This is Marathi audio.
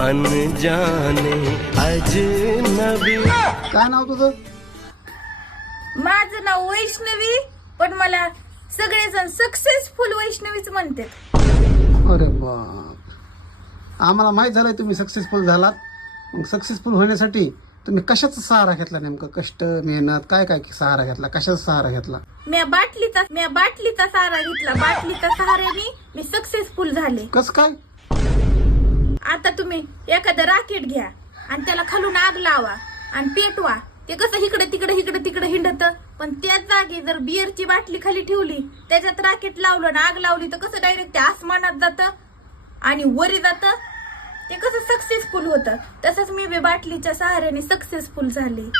अनजाने अजनबी. काय नाव तुझं? माझं नाव वैष्णवी, पण मला सगळेजण सक्सेसफुल वैष्णवीच म्हणतात. अरे बाप, आम्हाला माहित झालंय तुम्ही सक्सेसफुल झालात. मग सक्सेसफुल होण्यासाठी तुम्ही कशाचा सहारा घेतला? नेमकं कष्ट, मेहनत, काय काय सहारा घेतला? कशाचा सहारा घेतला? म्या बाटलीचा सहारा घेतला. बाटलीच्या सहाऱ्याने मी सक्सेसफुल झाले. कस काय? आता तुम्ही एखादं राकेट घ्या आणि त्याला खालून आग लावा आणि पेटवा. ते कसं इकडे तिकडे हिंडत, पण त्याच जागी जर बिअरची बाटली खाली ठेवली, त्याच्यात राकेट लावलं आणि आग लावली, तर कसं डायरेक्ट ते आसमानात जातं आणि वरी जातं. ते कसं सक्सेसफुल होतं. तसंच मी बाटलीच्या सहाऱ्याने सक्सेसफुल झाले.